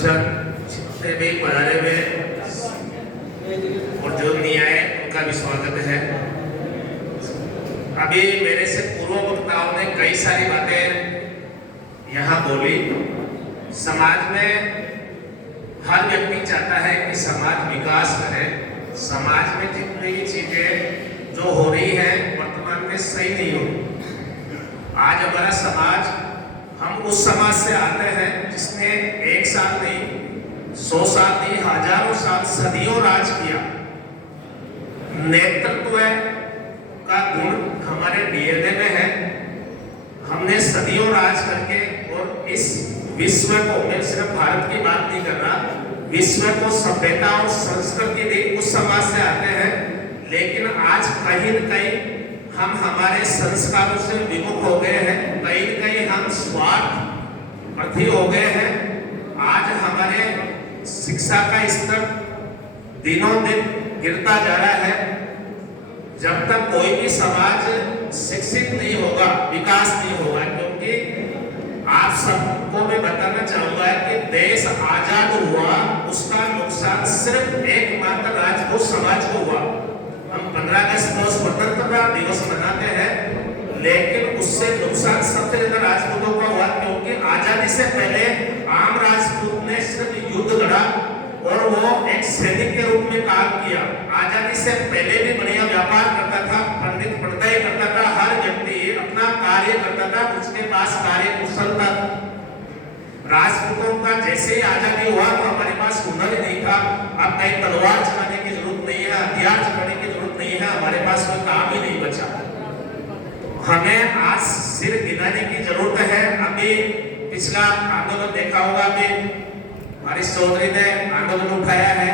सज्जन जितने भी पधारे हुए और जो नहीं आए उनका भी स्वागत है। अभी मेरे से पूर्व वक्ताओं ने कई सारी बातें यहाँ बोली। समाज में हर व्यक्ति चाहता है कि समाज विकास करे। समाज में जितनी भी चीजें जो हो रही है वर्तमान में सही नहीं हो। आज हमारा समाज, हम उस समाज से आते हैं जिसने 1 साल नहीं, 100 साल नहीं, हजारों साल, सदियों राज किया। नेतृत्व का गुण हमारे डीएनए में है। हमने सदियों राज करके और इस विश्व को, मैं सिर्फ भारत की बात नहीं कर रहा, विश्व को सभ्यता और संस्कृति दी, उस समाज से आते हैं। लेकिन आज कहीं न कहीं हम हमारे संस्कारों से विमुख हो गए हैं, कहीं न कहीं हम स्वार्थ प्रति हो गए हैं। आज हमारे शिक्षा का स्तर दिनों दिन गिरता जा रहा है। जब तक कोई भी समाज शिक्षित नहीं होगा, विकास नहीं होगा। क्योंकि आप सबको मैं बताना चाहूंगा कि देश आजाद हुआ, उसका नुकसान सिर्फ एकमात्र राजपूत समाज को हुआ। हम 15 अगस्त को स्वतंत्रता दिवस मनाते हैं, लेकिन उससे नुकसान सबसे ज्यादा राजपूतों को हुआ। क्योंकि आजादी से पहले आम राजपूत ने सिर्फ युद्ध लड़ा और वो एक सैनिक के रूप में काम किया। आजादी से पहले भी बढ़िया व्यापार करता था, पंडित पढ़ाई करता था, हर व्यक्ति अपना कार्य करता था, उसके पास कार्य कुशलता। राजपूतों का जैसे ही आजादी हुआ तो हमारे पास हुनर ही नहीं था। अब कहीं तलवार चलाने की जरूरत नहीं है, हथियार चलाने की जरूरत नहीं है, हमारे पास कोई काम ही नहीं बचा। हमें आज सिर गिनाने की जरूरत है। अभी पिछला आंदोलन देखा होगा, अभी हरीश चौधरी ने आंदोलन उठाया है।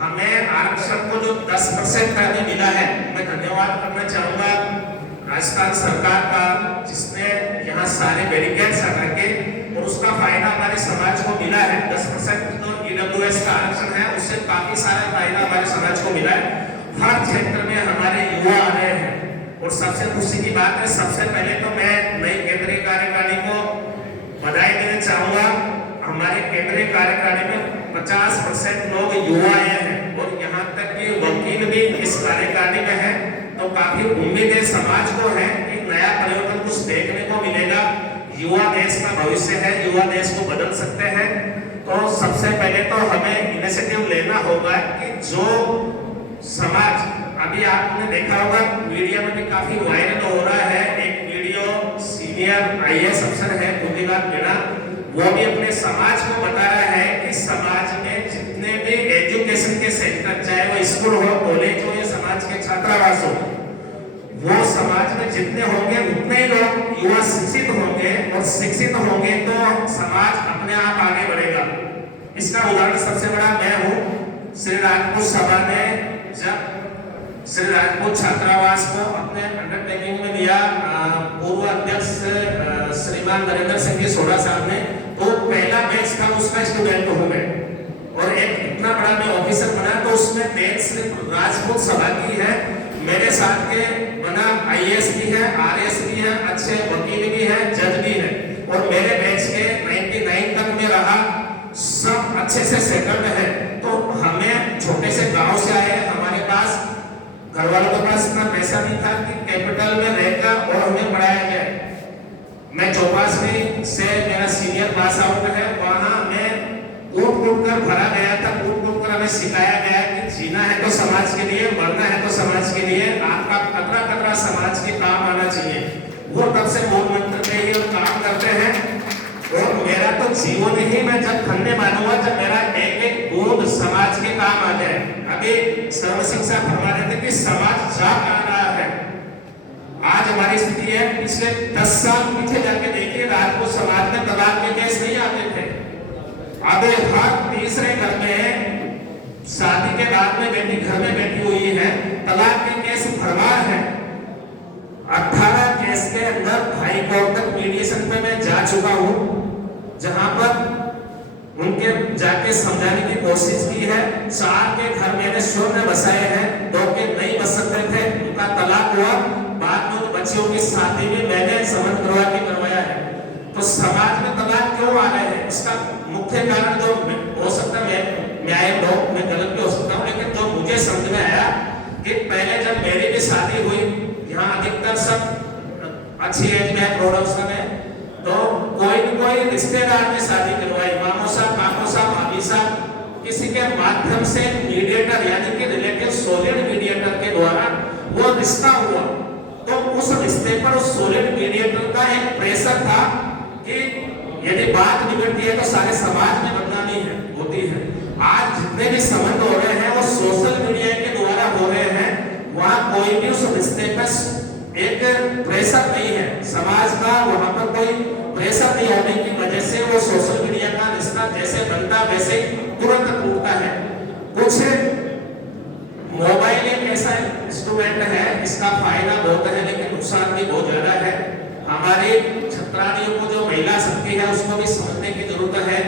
हमें आरक्षण को जो 10% का भी मिला है, मैं धन्यवाद करना चाहूंगा राजस्थान सरकार का, जिसने यहाँ सारे बैरिकेड्स हटा के और उसका फायदा हमारे समाज को मिला है। 10% जो ईडब्ल्यूएस का आरक्षण है, उससे काफी सारा फायदा हमारे समाज को मिला है। हर क्षेत्र में हमारे युवा आ रहे हैं और सबसे खुशी की बात है, सबसे पहले तो मैं नई केंद्रीय कार्यकारिणी को बधाई देना चाहूंगा। हमारे केंद्रीय कार्यकारिणी में 50% लोग युवा आए हैं और यहाँ तक कि वकील भी इस कार्यकारिणी में है। तो काफी उम्मीद है समाज को है कि नया परिवर्तन कुछ देखने को मिलेगा। युवा देश का भविष्य है, युवा देश को बदल सकते हैं। तो सबसे पहले तो हमें इनिशिएटिव लेना होगा कि जो समाज, अभी आपने देखा होगा मीडिया में भी काफी वायरल हो रहा है एक वीडियो, सीनियर आईएएस अफसर है खुदीलाल मीणा, वो भी अपने समाज को बता रहा है कि समाज में जितने भी एजुकेशन के सेंटर, चाहे वो स्कूल हो, कॉलेज हो या समाज के छात्रावास हो, वो समाज में जितने होंगे उतने ही लोग युवा शिक्षित होंगे और शिक्षित होंगे तो समाज अपने आप आगे बढ़ेगा। इसका उदाहरण सबसे बड़ा मैं हूँ। श्री राजपूत सभा ने जब श्री राजपूत छात्रावास को अपने अंडरटेकिंग में लिया, पूर्व अध्यक्ष श्रीमान नरेंद्र सिंह जी सोढ़ा साहब ने, तो पहला बैच था उसका स्टूडेंट हूँ मैं, और एक इतना बड़ा मैं ऑफिसर बना तो उसमें बैच सिर्फ राजपूत सभा की है। मेरे साथ के बना आईएएस भी है, आरएएस भी है, अच्छे वकील भी है, जज भी है, और मेरे बैच के 99 तक में रहा, सब अच्छे से सेटल्ड है। तो हमें छोटे से गांव से आए, हमारे पास घर वालों के पास इतना पैसा नहीं था कि कैपिटल में रहकर और हमें पढ़ाया जाए। मैं चौपासी से मेरा सीनियर पास आउट है, वहाँ मैं कूट कर भरा गया था, कूट कर हमें सिखाया गया कि जीना है तो समाज के लिए, मरना है तो समाज के लिए, आपका कतरा कतरा समाज के काम आना चाहिए। वो तब से मूल मंत्र पे ही हम काम करते हैं। और मेरा तो जीवन ही मैं जब धन्य मानूंगा जब मेरा एक एक बूंद समाज के काम आ जाए। अभी सर्व शिक्षा फरमा रहे थे कि समाज जाग आ रहा है। आज हमारी स्थिति है, पिछले 10 साल पीछे जाके देखिए, राजपूत समाज में तलाक के केस नहीं आते थे। अब हर तीसरे घर में शादी के बाद में बेटी घर में बैठी हुई है, तलाक के केस भरमार है। 18 केस के अंदर हाई कोर्ट तक मीडिएशन पे मैं जा चुका हूँ, जहां पर उनके जाके समझाने की कोशिश की है। 4 के घर मैंने स्वयं बसाए हैं, 2 के नहीं बस सकते थे, उनका तलाक हुआ। बाद में बच्चियों की शादी भी मैंने समझ करवा के करवाया है। तो समाज में तलाक क्यों आ रहे हैं, इसका मुख्य कारण जो आई नो मैं गलत भी हो सकता हूँ, लेकिन जो मुझे समझ में आया कि पहले जब मेरी भी शादी हुई, यहाँ अधिकतर सब अच्छी एज में प्रोडक्शन है, तो कोई न कोई रिश्तेदार ने शादी करवाई, मामो साहब, काको साहब, भाभी साहब, किसी के माध्यम से मीडिएटर यानी कि रिलेटिव सॉलिड मीडिएटर के द्वारा वो रिश्ता हुआ। तो उस रिश्ते पर उस सॉलिड मीडिएटर का एक प्रेशर था कि यदि बात बिगड़ती है तो सारे समाज में बदनामी है होती है। आज जितने भी संबंध हो रहे हैं वो सोशल मीडिया के द्वारा हो रहे हैं, वहां कोई भी उस रिश्ते पर एक प्रेशर नहीं है समाज का, वहां पर कोई प्रेशर नहीं होने की वजह से वो सोशल मीडिया का रिश्ता जैसे बनता वैसे तुरंत टूटता है। कुछ मोबाइल एक ऐसा इंस्ट्रूमेंट है, इसका फायदा बहुत है लेकिन नुकसान भी बहुत ज्यादा है। हमारे छात्राओं को जो महिला शक्ति है उसको भी समझने की जरूरत है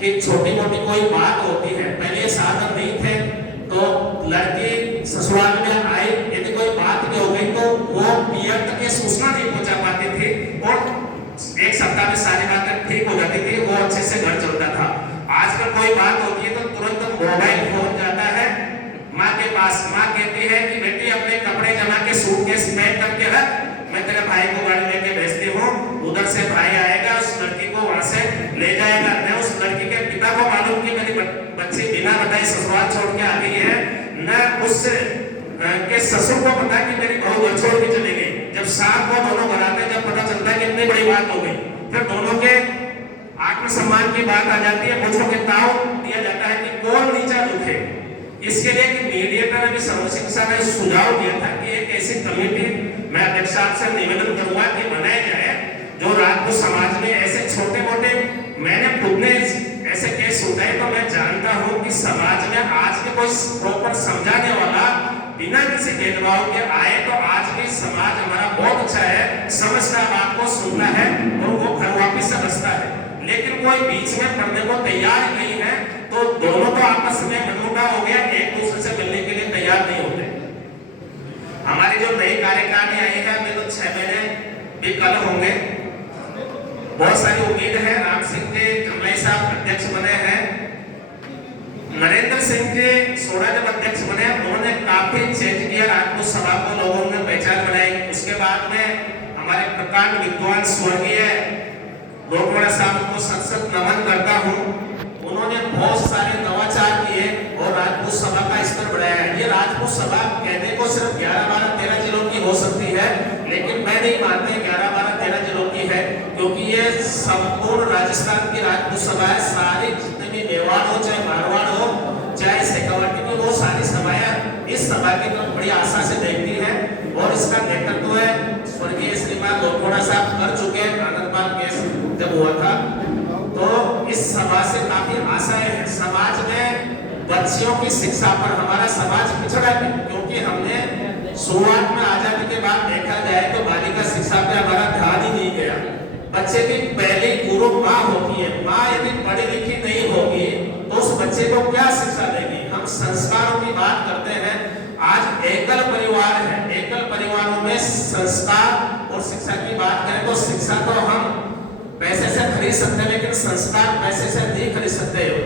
कि छोटी मोटी कोई बात होती है, पहले साधन नहीं थे तो लड़की ससुराल में आई, यदि कोई बात भी हो गई तो वो पियर तक सूचना नहीं पहुंचा पाती थी और एक सप्ताह में सारी बातें ठीक हो जाती थी, वो अच्छे से घर चलता था। आजकल कोई बात होती है तो तुरंत मोबाइल फोन जाता है माँ के पास, माँ कहती है कि बेटी अपने कपड़े जमा के सूटकेस पैक करके रख, मैं तेरे भाई को गाड़ी लेके भेजती हूँ, उधर से भाई आएगा उस लड़की को वहां से ले जाएगा। न उस लड़की के पिता को मालूम कि मेरी बच्ची बिना बताए ससुराल छोड़ के आ गई है, न उस के ससुर को पता कि मेरी बहू घर छोड़ के चली गई। जब शाम को दोनों घर आते हैं, जब पता चलता है कि इतनी बड़ी बात हो गई, फिर दोनों के आत्मसम्मान की बात आ जाती है, मुझको के ताव दिया जाता है कि कौन नीचा दुखे। इसके लिए कि मीडिएटर ने समस्या ने सुझाव दिया था कि एक ऐसी कमेटी मैं अध्यक्ष साहब से निवेदन करूंगा कि बनाया जाए जो राजपूत समाज में ऐसे छोटे मोटे, मैंने खुद ने ऐसे केस उठाए तो मैं जानता हूं कि समाज में आज के कोई प्रॉपर समझाने वाला बिना किसी भेदभाव के आए तो आज भी समाज हमारा बहुत अच्छा है, समझता है, बात को सुनता है और वो घर वापिस समझता है। लेकिन कोई बीच में पढ़ने को तैयार नहीं है तो दोनों तो आपस में मनमुटाव हो गया, एक दूसरे से मिलने के लिए तैयार नहीं होते। हमारी जो नई कार्यकारिणी आई है, मैं तो 6 महीने भी कल होंगे, बहुत सारी उम्मीद है। राम सिंह जी कमलाई साहब अध्यक्ष बने हैं, नरेंद्र सिंह जी सोडा जब अध्यक्ष बने उन्होंने काफी चेंज किया, राजपूत सभा को लोगों ने पहचान बनाई। उसके बाद में हमारे प्रकांड विद्वान स्वर्गीय लोकवाड़ा साहब को सत नमन करता हूँ, उन्होंने बहुत सारे नवाचार किए और राजपूत सभा का स्तर बढ़ाया है। ये राजपूत सभा कहने को सिर्फ 11, 12, 13 जिलों की हो सकती है, लेकिन मैं नहीं मानती 11, 12, 13 जिलों की है, क्योंकि ये संपूर्ण राजस्थान की राजपूत सभा है। सारी जितने भी मेवाड़ हो, चाहे मारवाड़ हो, चाहे शेखावाटी की, वो सारी सभाएं इस सभा की तरफ बड़ी आशा से देखती है और इसका नेतृत्व है स्वर्गीय श्रीमान लोकवाड़ा साहब कर चुके हैं। आनंदपाल केस जब हुआ था तो इस सभा से काफी आशाएं हैं। समाज में बच्चियों की शिक्षा पर हमारा समाज पिछड़ा है, क्योंकि हमने शुरुआत में आजादी के बाद देखा जाए तो बालिका शिक्षा पे हमारा ध्यान ही नहीं गया। बच्चे की पहली गुरु माँ होती है, माँ यदि पढ़ी लिखी नहीं होगी तो उस बच्चे को क्या शिक्षा देगी। हम संस्कारों की बात करते हैं, आज एकल परिवार है, एकल परिवारों में संस्कार और शिक्षा की बात करें तो शिक्षा तो हम पैसे से खरीद सकते हैं, लेकिन संस्कार पैसे से नहीं खरीद सकते हो।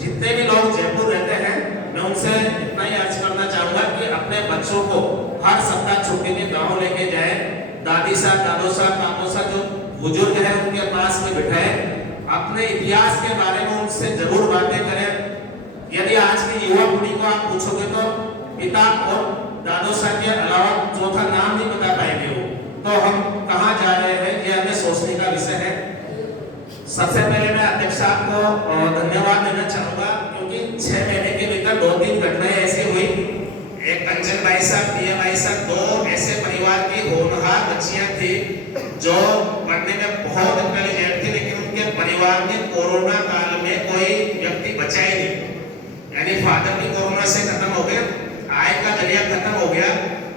जितने भी लोग जयपुर रहते हैं, मैं उनसे इतना ही अर्ज करना चाहूंगा कि अपने बच्चों को हर सप्ताह छुट्टी में गांव लेके जाए, दादी साहब, दादो साहब, काको साहब जो बुजुर्ग है उनके पास में बिठाए, अपने इतिहास के बारे में उनसे जरूर बातें करें। यदि आज की युवा पीढ़ी को आप पूछोगे तो पिता और दादो साहब के अलावा चौथा नाम नहीं बता पाएंगे वो, तो हम कहाँ जा रहे हैं, ये हमें सोचने का विषय है। सबसे पहले मैं अध्यक्ष साहब को धन्यवाद देना चाहूंगा, क्योंकि 6 महीने के भीतर 2-3 घटनाएं ऐसी हुई। एक कंचन भाई साहब, प्रिया भाई साहब, 2 ऐसे परिवार की होनहार बच्चियां थी जो पढ़ने में बहुत इंटेलिजेंट थी, लेकिन उनके परिवार में कोरोना काल में कोई व्यक्ति बचा ही नहीं, यानी फादर भी कोरोना से खत्म हो गए, आय का जरिया खत्म हो गया।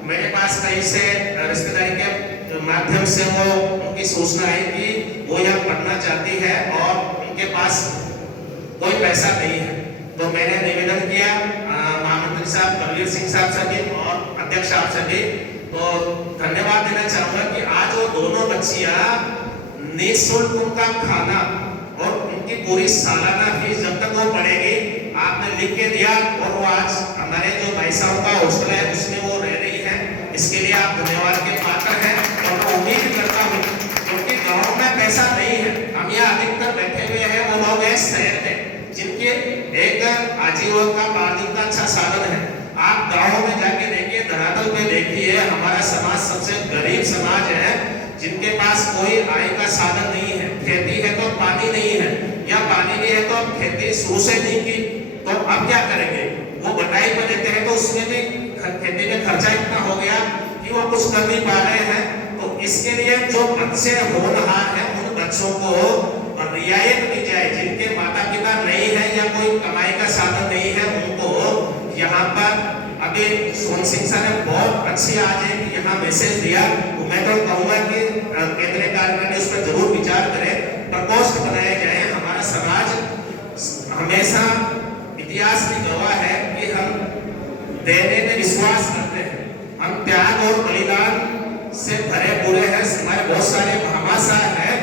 मेरे पास कहीं से रिश्तेदारी के माध्यम से वो उनकी सूचना आई कि वो यहाँ पढ़ना चाहती है और उनके पास कोई पैसा नहीं है। तो मैंने निवेदन किया महामंत्री साहब कबीर सिंह साहब से भी और अध्यक्ष साहब से भी, तो धन्यवाद देना चाहूंगा कि आज वो दोनों बच्चियां निःशुल्क उनका खाना और उनकी पूरी सालाना फीस जब तक वो पढ़ेगी, आपने लिख के दिया और वो आज हमारे जो भाई साहब का हॉस्टल है उसमें वो रह रही है। इसके लिए आप धन्यवाद के पात्र हैं। और मैं उम्मीद करता हूँ क्योंकि गाँव में पैसा नहीं है, हम यहाँ अधिकतर बैठे हुए हैं वो लोग हैं शहर में जिनके एक आजीविका का अच्छा साधन है। आप गाँव में जाके देखिए, धरातल पे देखिए, हमारा समाज सबसे गरीब समाज है जिनके पास कोई आय का साधन नहीं है। खेती है तो पानी नहीं है, या पानी भी है तो खेती शुरू से नहीं की, तो अब क्या करेंगे? वो बटाई पे देते हैं तो उसमें भी खेती में खर्चा इतना हो गया कि वो कुछ कर नहीं पा रहे हैं। तो इसके लिए जो बच्चे होनहार हैं उन बच्चों को रियायत दी जाए, जिनके माता पिता नहीं है या कोई कमाई का साधन नहीं है, उनको यहाँ पर अभी सोन सिंह सर ने बहुत अच्छी आज यहाँ मैसेज दिया। मैं तो कहूँगा कि केंद्रीय कार्यकारिणी उस पर जरूर विचार करें, प्रकोष्ठ बनाए जाए। हमारा समाज हमेशा इतिहास की गवाह है कि हम देने में विश्वास करते हैं, हम त्याग और बलिदान से भरे पूरे हैं। हमारे बहुत सारे भामाशाह हैं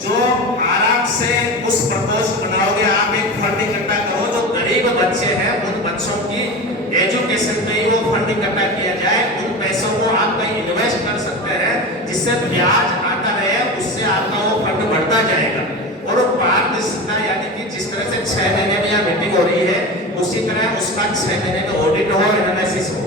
जो आराम से उस प्रकोष्ठ बनाओगे, आप एक फंड इकट्ठा करो, जो गरीब बच्चे हैं उन बच्चों की एजुकेशन में ही वो फंड इकट्ठा किया जाए। उन पैसों को आप कहीं इन्वेस्ट कर सकते हैं जिससे ब्याज आता रहे, उससे आपका वो फंड बढ़ता जाएगा। और पारदर्शिता यानी कि जिस तरह से 6 महीने में यहाँ मीटिंग हो रही है उसी तरह उसका 6 महीने में ऑडिट हो, एनालिसिस हो।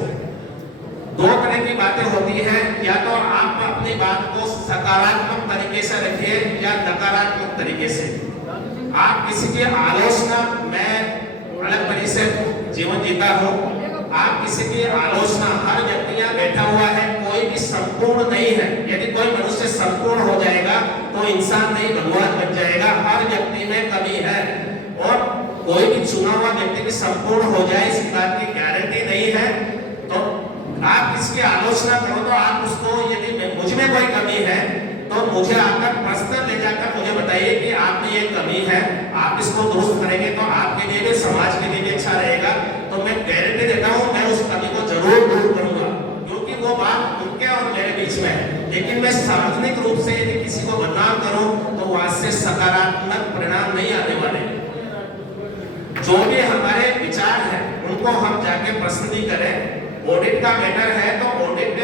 दो तरह की बातें होती हैं, या तो आप अपनी बात को सकारात्मक तरीके से रखिए या नकारात्मक तरीके से। आप किसी की आलोचना, मैं अलग तरीके से जीवन जीता हूँ, आप किसी की आलोचना, हर व्यक्ति यहाँ बैठा हुआ है, कोई भी संपूर्ण नहीं है। यदि कोई मनुष्य संपूर्ण हो जाएगा तो इंसान नहीं भगवान बन जाएगा। हर व्यक्ति में कमी है और कोई भी चुना हुआ व्यक्ति भी संपूर्ण हो जाए इस बात की गारंटी नहीं है। तो आप किसकी आलोचना करो तो आप उसको, यदि मुझ में कोई कमी है तो मुझे आकर पर्सनल ले जाकर मुझे बताइए कि आप में ये कमी है, आप इसको दुरुस्त करेंगे तो आपके लिए भी, समाज के लिए भी अच्छा रहेगा। तो मैं गारंटी देता हूँ मैं उस कमी को जरूर दूर करूंगा, क्योंकि वो बात उनके और मेरे बीच में है। लेकिन मैं सार्वजनिक रूप से यदि किसी को बदनाम करूं तो वहां से सकारात्मक परिणाम नहीं आने वाले। जो भी हमारे विचार है उनको हम जाके प्रश्न नहीं करें। ऑडिट का मैटर है तो ऑडिट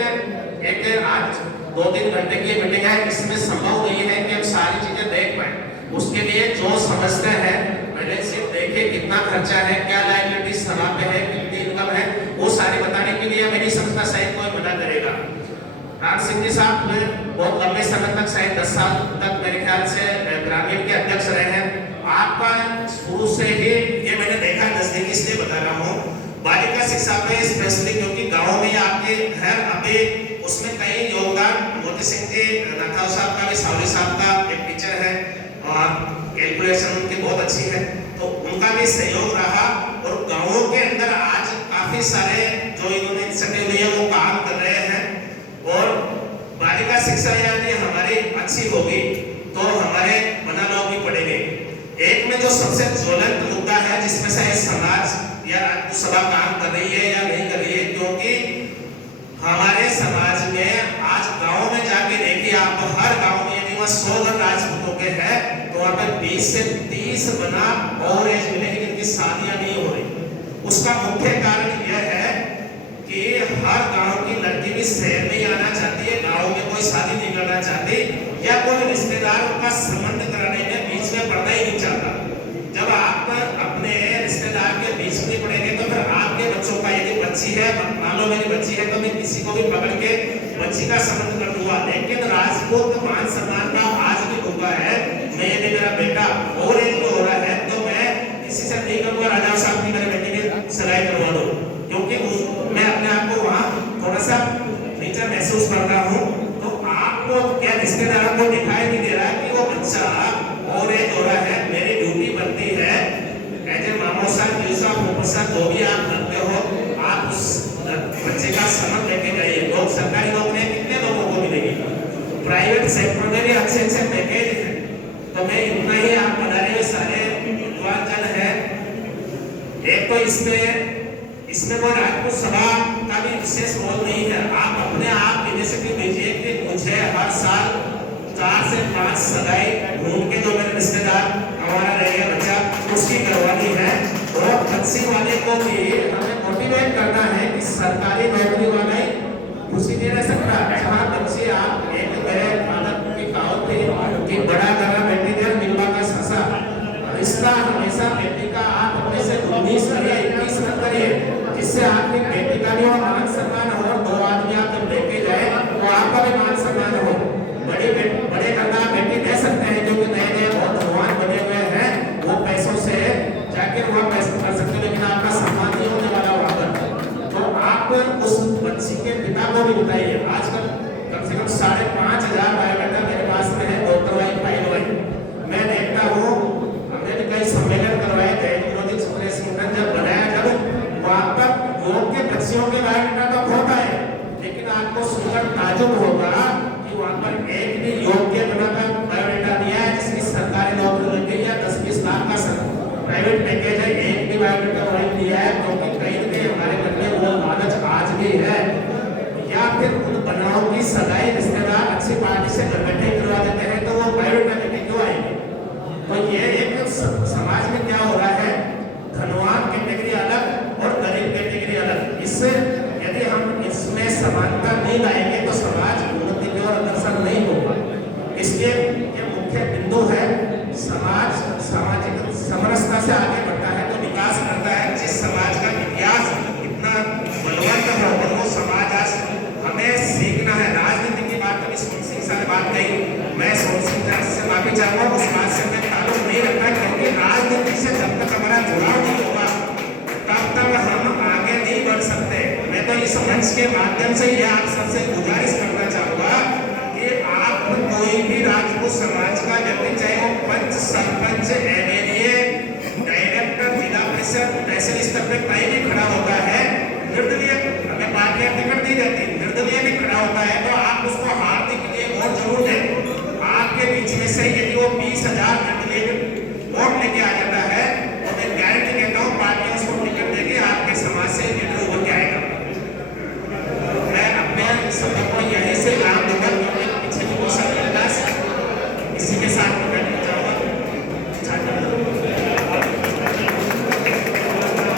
एक आज 2-3 घंटे की मीटिंग है, इसमें संभव नहीं है कि हम सारी चीजें देख पाए। उसके लिए जो समझते हैं बैलेंस शीट देखिए, कितना खर्चा है, क्या लायबिलिटी समाप्त है, कितनी इनकम है, वो सारी बताने के लिए मेरी संस्था शायद कोई मना करेगा। राम सिंह जी साहब बहुत लंबे समय तक, शायद 10 साल तक मेरे ख्याल से ग्रामीण के अध्यक्ष रहे हैं। आपका शुरू से ही ये मैंने देखा नजदीक, इसलिए बता रहा हूँ। बालिका शिक्षा में स्पेशली क्योंकि गाँव में आपके घर अभी उसमें कई योगदान, मोती सिंह जी राठौर साहब का भी, सावली साहब का एक टीचर है और कैलकुलेशन उनकी बहुत अच्छी है, तो उनका भी सहयोग रहा। और गाँवों के अंदर आज काफी सारे जो इन्होंने इनिशिएटिव लिए वो काम कर रहे हैं। और बालिका शिक्षा यदि हमारी अच्छी होगी तो हमारे बना लोग भी पढ़ेंगे। एक में जो सबसे ज्वलंत मुद्दा है जिसमें से समाज या राज्यसभा काम कर रही है या नहीं कर रही है, क्योंकि हमारे समाज में आज गांव में जाके देखिए आप, हर गांव में यदि वह 100 घर राजपूतों के हैं तो वहां पे 20 से 30 बना और एज मिलेगी जिनकी शादियां नहीं हो रही। उसका मुख्य कारण यह है कि हर गांव की लड़की भी शहर में आना चाहती है, गांव में कोई शादी नहीं करना चाहती, या कोई रिश्तेदार का संबंध कराने में बीच में पड़ना ही नहीं चाहता। जब आप अपने रिश्तेदार के बीच में पड़ेंगे तो फिर आपके बच्चों का, यदि बच्ची है, मान लो मेरी बच्ची है तो मैं किसी को भी पकड़ के बच्ची का संबंध कर दूंगा। लेकिन राजपूत मान सम्मान का आज भी भूखा है। मैं, यदि मेरा बेटा और एज में हो रहा है तो मैं किसी से नहीं कहूँगा राजा साहब की मेरे बेटे की सगाई करवा दो, क्योंकि मैं अपने आप को वहाँ थोड़ा सा नीचा महसूस करता हूँ। तो आपको क्या रिश्तेदारों को दिखाई नहीं दे रहा कि वो बच्चा और एज हो रहा है? मेरी ड्यूटी बनती है एज ए मामोसा जो भी आप करते हो, आप उस बच्चे का समझ लेके जाइए। लोग सरकारी नौकरियां कितने लोगों को मिलेगी, प्राइवेट सेक्टर में भी अच्छे अच्छे पैकेज हैं। तो मैं इतना ही, आप बना रहे सारे विद्वान जन है। एक तो इसमें कोई राजपूत सभा का भी विशेष रोल नहीं है। आप अपने आप इनिशिएटिव लीजिए कि मुझे हर साल 4 से 5 सगाई ढूंढ के जो मेरे रिश्तेदार हमारा रहेगा बच्चा उसकी करवानी है। और बच्ची वाले को भी हमें मोटिवेट करना है कि सरकारी नौकरी वाला ही खुशी नहीं रह सकता। जहाँ बच्चे आप एक मेरे मानक की कहावत थी कि बड़ा करा बेटी दे मिलवा का ससा, रिश्ता हमेशा बेटी का आप अपने से 19 करिए 21 मत करिए, जिससे आपकी बेटी का भी मान सम्मान हो, दो आदमी आप जब लेके जाए तो आपका भी मान सम्मान हो। बड़े करना बेटी दे सकते हैं जो कि नए नए बहुत धनवान बने हुए हैं, वो पैसों से जाके वहाँ पैसा कर सकते हैं, लेकिन आपका सम्मान नहीं होने वाला वहाँ पर। तो आप उस बच्ची के पिता को भी बताइए। आजकल कम से कम 5,500 बायोडाटा मेरे पास में है, डॉक्टर वाई फाइल वाई मैं देखता हूँ। हमने भी कई सम्मेलन करवाए थे, जब बनाया जब वहाँ पर योग्य बच्चियों के बायोडाटा तो बहुत आए, लेकिन आपको सुनकर ताजुब होगा कि वहाँ पर एक भी योग्य बायोडाटा दिया है जिसकी सरकारी नौकरी लग गई है, 10-20 लाख का प्राइवेट पैकेज है, एक भी बायोडाटा वही दिया है। क्योंकि कहीं न कहीं हमारे मन में वो लालच आज भी है, या फिर उन बनाओ की सगाई रिश्तेदार अच्छी पार्टी से घर बैठे करवा देते हैं, तो वो बायोडाटा लेके क्यों आएंगे? तो ये एक समाज में क्या हो रहा है, धनवान कैटेगरी अलग और गरीब कैटेगरी अलग। इससे यदि हम इसमें समानता नहीं लाएंगे तो समाज उन्नति की ओर अग्रसर नहीं होगा। इसके ये मुख्य बिंदु है, समाज सामाजिक समरसता से आगे बढ़ता है तो विकास करता है। जिस समाज का इतिहास इतना बलवंत है वो समाज आज हमें सीखना है। राजनीति की बात कभी सोन सिंह से बात नहीं, मैं सोन सिंह से माफी चाहूंगा, उस बात से मैं ताल्लुक नहीं रखता, क्योंकि राजनीति से जब तक हमारा जुड़ाव नहीं होगा तब तक हम आगे नहीं बढ़ सकते। मैं तो इस मंच के माध्यम से ये आप सबसे गुजारिश करना चाहूंगा कि आप कोई भी राजपूत समाज का व्यक्ति, चाहे वो पंच, सरपंच, एमएलए, डायरेक्टर, जिला परिषद, तहसील स्तर पर कहीं भी खड़ा होता है, निर्दलीय हमें पार्टियां टिकट दी जाती, निर्दलीय भी खड़ा होता है, तो आप